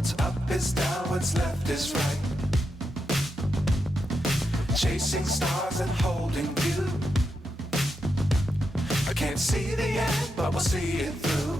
What's up is down, what's left is right. Chasing stars and holding you. I can't see the end, but we'll see it through.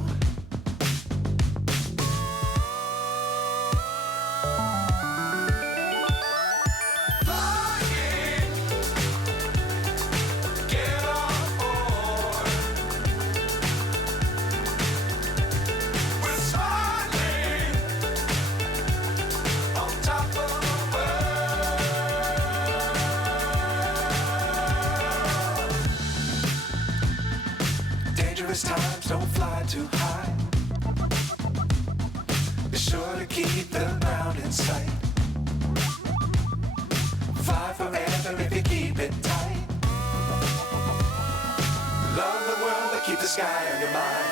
Dangerous times, don't fly too high. Be sure to keep the ground in sight. Fly forever if you keep it tight. Love the world, but keep the sky on your mind.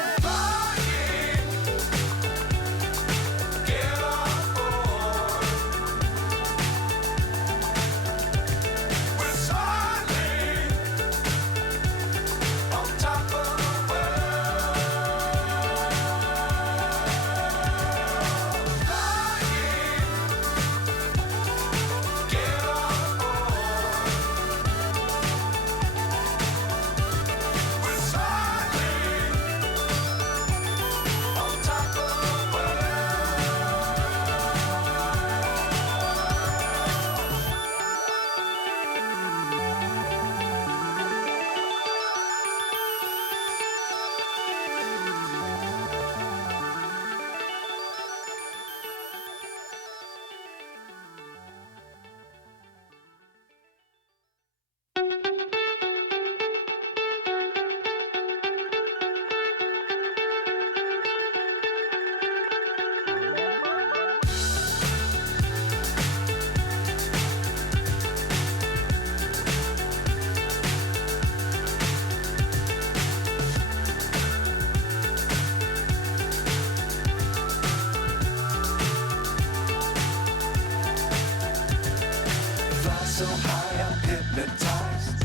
So high, I'm hypnotized.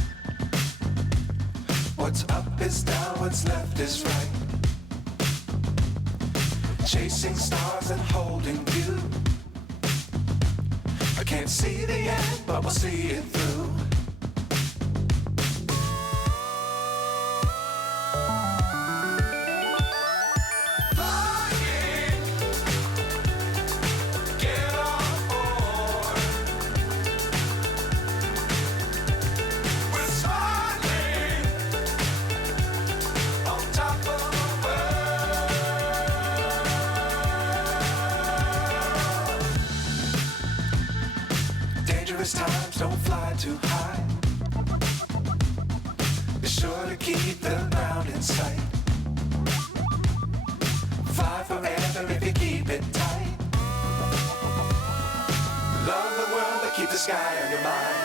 What's up is down, what's left is right. Chasing stars and holding you. I can't see the end, but we'll see it through. Dangerous times, don't fly too high. Be sure to keep the ground in sight. Fly forever if you keep it tight. Love the world, but keep the sky on your mind.